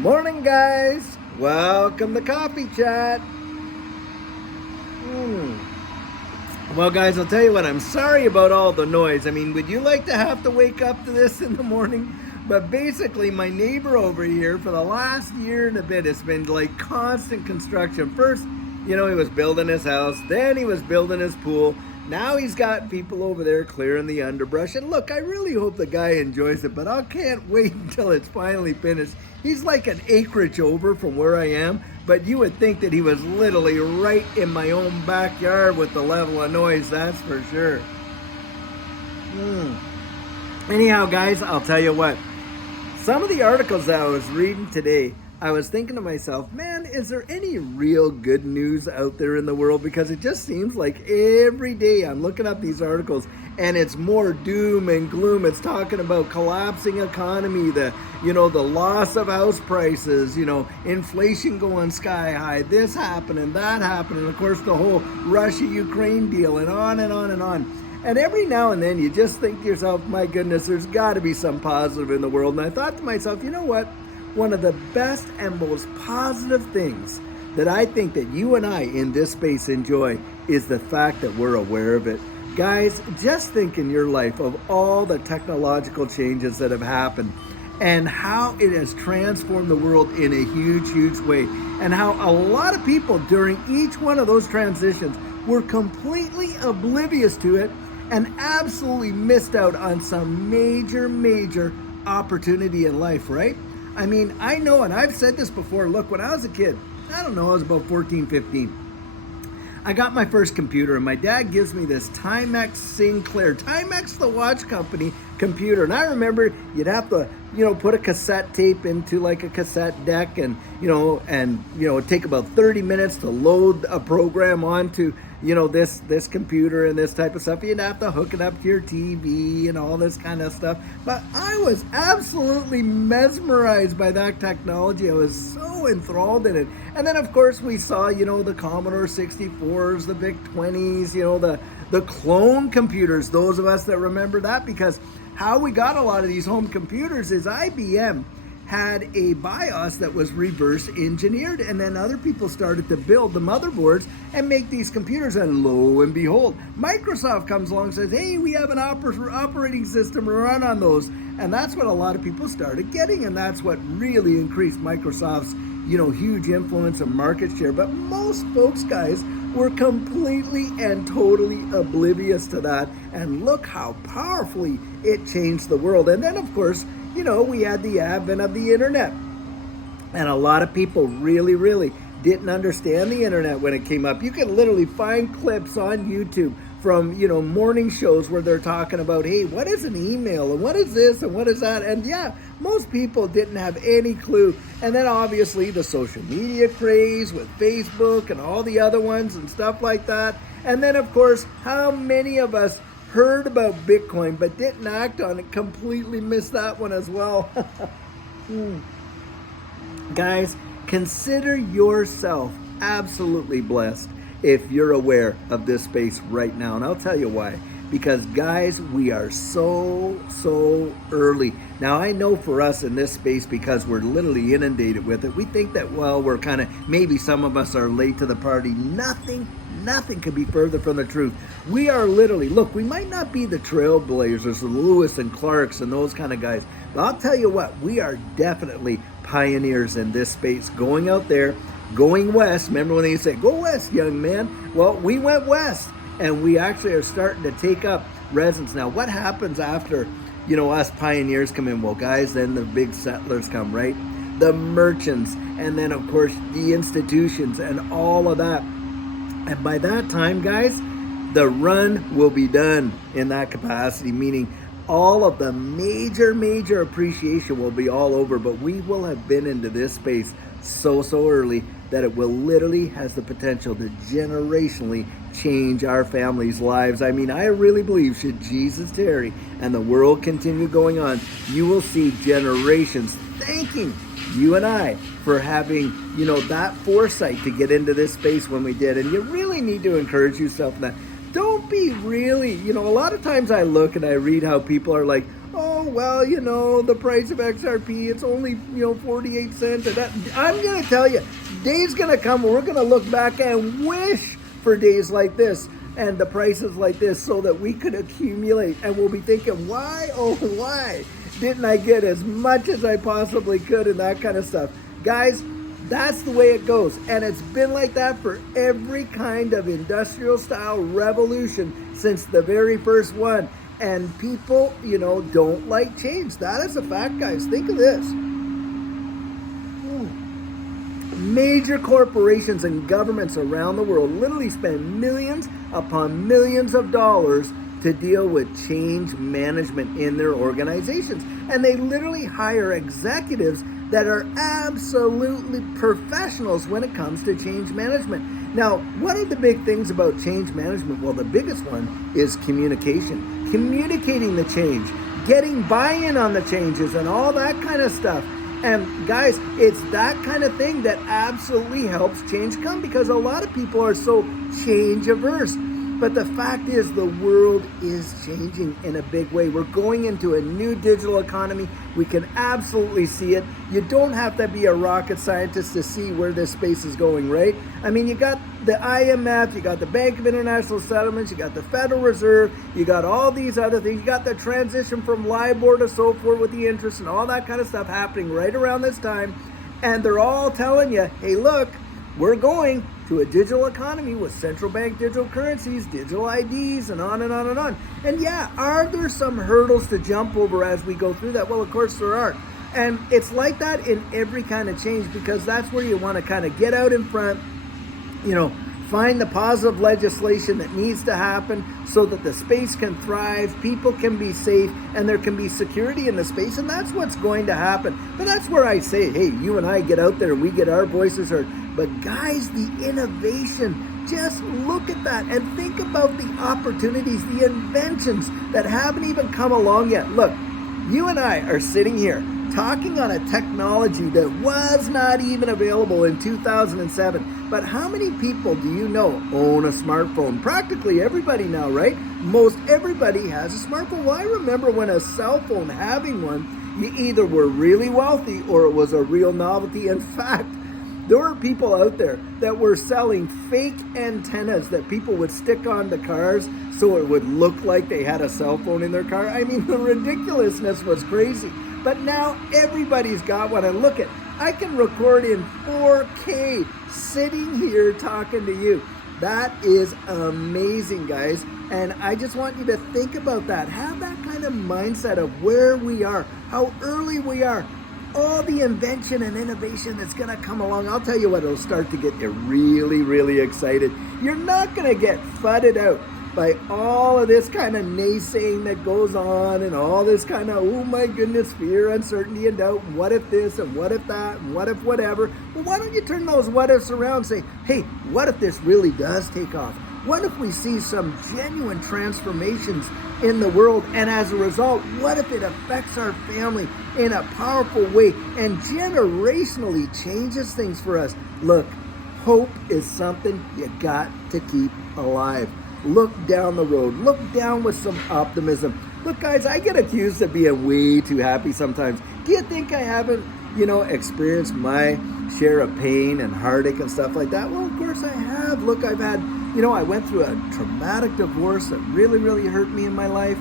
Morning, guys. Welcome to Coffee Chat. Well, guys, I'll tell you what, I'm sorry about all the noise. I mean, would you like to have to wake up to this in the morning? But basically, my neighbor over here for the last year and a bit, it's been like constant construction. First, he was building his house, then he was building his pool. Now he's got people over there clearing the underbrush. And look, I really hope the guy enjoys it, but I can't wait until it's finally finished. He's like an acreage over from where I am, but you would think that he was literally right in my own backyard with the level of noise, that's for sure. Anyhow, guys, I'll tell you what. Some of the articles that I was reading today, I was thinking to myself, man, is there any real good news out there in the world? Because it just seems like every day I'm looking up these articles and it's more doom and gloom. It's talking about collapsing economy, the loss of house prices, inflation going sky high, this happening, that happening, of course the whole Russia-Ukraine deal, and on and on and on. And every now and then you just think to yourself, my goodness, there's got to be some positive in the world. And I thought to myself, you know what? One of the best and most positive things that I think that you and I in this space enjoy is the fact that we're aware of it. Guys, just think in your life of all the technological changes that have happened and how it has transformed the world in a huge, huge way. And how a lot of people during each one of those transitions were completely oblivious to it and absolutely missed out on some major, major opportunity in life, right? I mean, I know, and I've said this before, look, when I was a kid, I don't know, I was about 14, 15. I got my first computer, and my dad gives me this Timex Sinclair, Timex the watch company computer. And I remember you'd have to, put a cassette tape into like a cassette deck and it'd take about 30 minutes to load a program onto, this computer and this type of stuff. You'd have to hook it up to your TV and all this kind of stuff. But I was absolutely mesmerized by that technology. I was so enthralled in it. And then, of course, we saw, the Commodore 64s, the VIC-20s, the clone computers, those of us that remember that, because how we got a lot of these home computers is IBM had a BIOS that was reverse engineered, and then other people started to build the motherboards and make these computers, and lo and behold, Microsoft comes along and says, hey, we have an operating system to run on those. And that's what a lot of people started getting, and that's what really increased Microsoft's huge influence and market share. But most folks, guys, were completely and totally oblivious to that, and look how powerfully it changed the world. And then, of course, we had the advent of the internet. And a lot of people really, really didn't understand the internet when it came up. You can literally find clips on YouTube from, morning shows where they're talking about, hey, what is an email? And what is this? And what is that? And yeah, most people didn't have any clue. And then obviously the social media craze with Facebook and all the other ones and stuff like that. And then, of course, how many of us heard about Bitcoin but didn't act on it, completely missed that one as well. Guys, consider yourself absolutely blessed if you're aware of this space right now. And I'll tell you why. Because, guys, we are so early. Now, I know for us in this space, because we're literally inundated with it, we think that, well, we're kind of, maybe some of us are late to the party. Nothing could be further from the truth. We are literally, look, we might not be the trailblazers, the Lewis and Clarks and those kind of guys, but I'll tell you what, we are definitely pioneers in this space, going out there, going west. Remember when they said, go west, young man? Well, we went west, and we actually are starting to take up residence. Now, what happens after, us pioneers come in? Well, guys, then the big settlers come, right? The merchants, and then, of course, the institutions and all of that. And by that time, guys, the run will be done in that capacity, meaning all of the major appreciation will be all over, but we will have been into this space so early that it will literally has the potential to generationally change our families' lives. I mean, I really believe, should Jesus tarry and the world continue going on, you will see generations thanking you and I for having, that foresight to get into this space when we did. And you really need to encourage yourself in that. Don't be really, a lot of times I look and I read how people are like, oh, well, the price of XRP, it's only, 48 cents. And I'm going to tell you, days going to come where we're going to look back and wish for days like this and the prices like this so that we could accumulate. And we'll be thinking, why, oh, why didn't I get as much as I possibly could and that kind of stuff? Guys, that's the way it goes. And it's been like that for every kind of industrial style revolution since the very first one. And people, don't like change. That is a fact, guys. Think of this. Major corporations and governments around the world literally spend millions upon millions of dollars to deal with change management in their organizations. And they literally hire executives that are absolutely professionals when it comes to change management. Now, what are the big things about change management? Well, the biggest one is communication. Communicating the change, getting buy-in on the changes and all that kind of stuff. And guys, it's that kind of thing that absolutely helps change come, because a lot of people are so change averse. But the fact is, the world is changing in a big way. We're going into a new digital economy. We can absolutely see it. You don't have to be a rocket scientist to see where this space is going, right? I mean, you got the IMF, you got the Bank of International Settlements, you got the Federal Reserve, you got all these other things. You got the transition from LIBOR to so forth with the interest and all that kind of stuff happening right around this time. And they're all telling you, hey, look, we're going to a digital economy with central bank digital currencies, digital IDs, and on and on and on. And yeah, are there some hurdles to jump over as we go through that? Well, of course there are. And it's like that in every kind of change, because that's where you want to kind of get out in front, find the positive legislation that needs to happen so that the space can thrive, people can be safe, and there can be security in the space, and that's what's going to happen. But that's where I say, hey, you and I get out there and we get our voices heard. But guys, the innovation, just look at that and think about the opportunities, the inventions that haven't even come along yet. Look, you and I are sitting here talking on a technology that was not even available in 2007. But how many people do you know own a smartphone? Practically everybody now, right? Most everybody has a smartphone. Well, I remember when a cell phone, having one, you either were really wealthy or it was a real novelty. In fact, there were people out there that were selling fake antennas that people would stick on the cars so it would look like they had a cell phone in their car. I mean, the ridiculousness was crazy. But now everybody's got one. And look, I can record in 4K sitting here talking to you. That is amazing, guys. And I just want you to think about that. Have that kind of mindset of where we are, how early we are, all the invention and innovation that's going to come along. I'll tell you what, it'll start to get you really, really excited. You're not going to get fudded out by all of this kind of naysaying that goes on and all this kind of, oh my goodness, fear, uncertainty, and doubt. What if this and what if that and what if whatever? Well, why don't you turn those what ifs around and say, hey, what if this really does take off? What if we see some genuine transformations in the world? And as a result, what if it affects our family in a powerful way and generationally changes things for us? Look, hope is something you got to keep alive. Look down the road. Look down with some optimism. Look, guys, I get accused of being way too happy sometimes. Do you think I haven't, experienced my share of pain and heartache and stuff like that? Well, of course I have. Look, I've had, I went through a traumatic divorce that really, really hurt me in my life.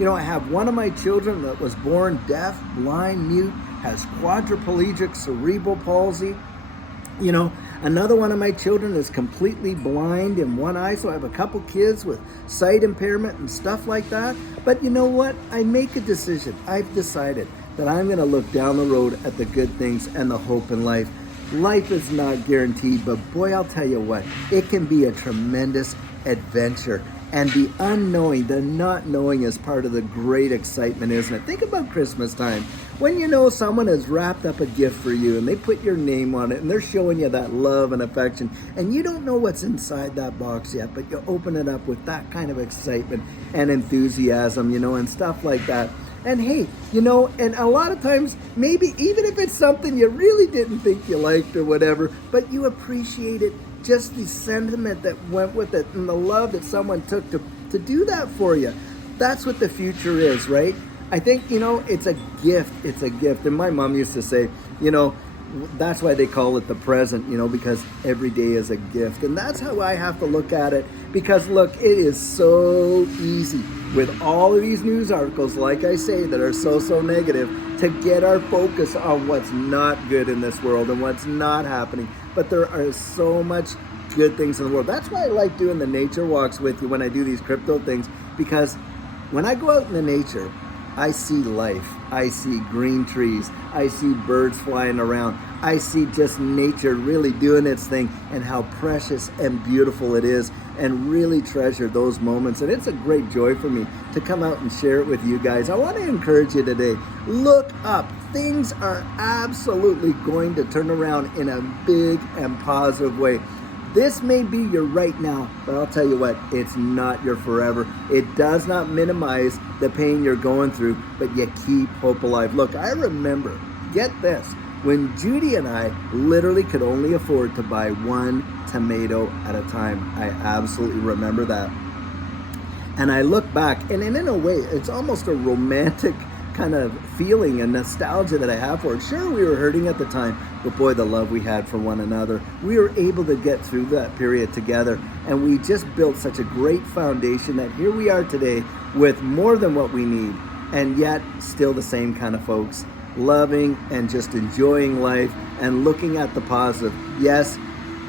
I have one of my children that was born deaf, blind, mute, has quadriplegic cerebral palsy. Another one of my children is completely blind in one eye, so I have a couple kids with sight impairment and stuff like that. But you know what? I make a decision. I've decided that I'm going to look down the road at the good things and the hope in life. Life is not guaranteed, but boy, I'll tell you what, it can be a tremendous adventure. And the unknowing, the not knowing is part of the great excitement, isn't it? Think about Christmas time. When someone has wrapped up a gift for you and they put your name on it and they're showing you that love and affection, and you don't know what's inside that box yet, but you open it up with that kind of excitement and enthusiasm, and stuff like that. And hey, and a lot of times, maybe even if it's something you really didn't think you liked or whatever, but you appreciate it, just the sentiment that went with it and the love that someone took to do that for you. That's what the future is, right? I think, it's a gift. It's a gift. And my mom used to say, you know, that's why they call it the present, because every day is a gift. And that's how I have to look at it. Because look, it is so easy with all of these news articles, like I say, that are so negative, to get our focus on what's not good in this world and what's not happening. But there are so much good things in the world. That's why I like doing the nature walks with you when I do these crypto things, because when I go out in the nature, I see life. I see green trees. I see birds flying around. I see just nature really doing its thing, and how precious and beautiful it is, and really treasure those moments. And it's a great joy for me to come out and share it with you guys. I want to encourage you today. Look up. Things are absolutely going to turn around in a big and positive way. This may be your right now, but I'll tell you what, it's not your forever. It does not minimize the pain you're going through, but you keep hope alive. Look, I remember, get this, when Judy and I literally could only afford to buy one tomato at a time. I absolutely remember that. And I look back, and in a way, it's almost a romantic kind of feeling and nostalgia that I have for it. Sure, we were hurting at the time, but boy, the love we had for one another. We were able to get through that period together, and we just built such a great foundation that here we are today with more than what we need, and yet still the same kind of folks, loving and just enjoying life and looking at the positive. Yes,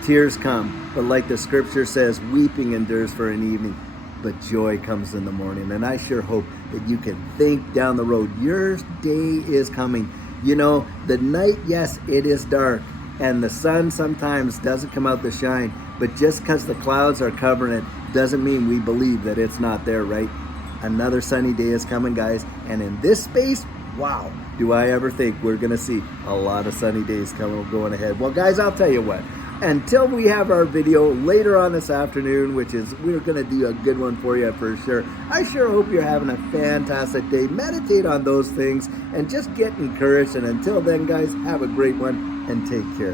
tears come, but like the scripture says, weeping endures for an evening, but joy comes in the morning. And I sure hope that you can think down the road. Your day is coming. The night, yes, it is dark, and the sun sometimes doesn't come out to shine, but just because the clouds are covering it doesn't mean we believe that it's not there, right? Another sunny day is coming, guys, and in this space, wow, do I ever think we're gonna see a lot of sunny days going ahead. Well, guys, I'll tell you what, until we have our video later on this afternoon, which is, we're going to do a good one for you for sure. I sure hope you're having a fantastic day. Meditate on those things and just get encouraged. And until then, guys, have a great one and take care.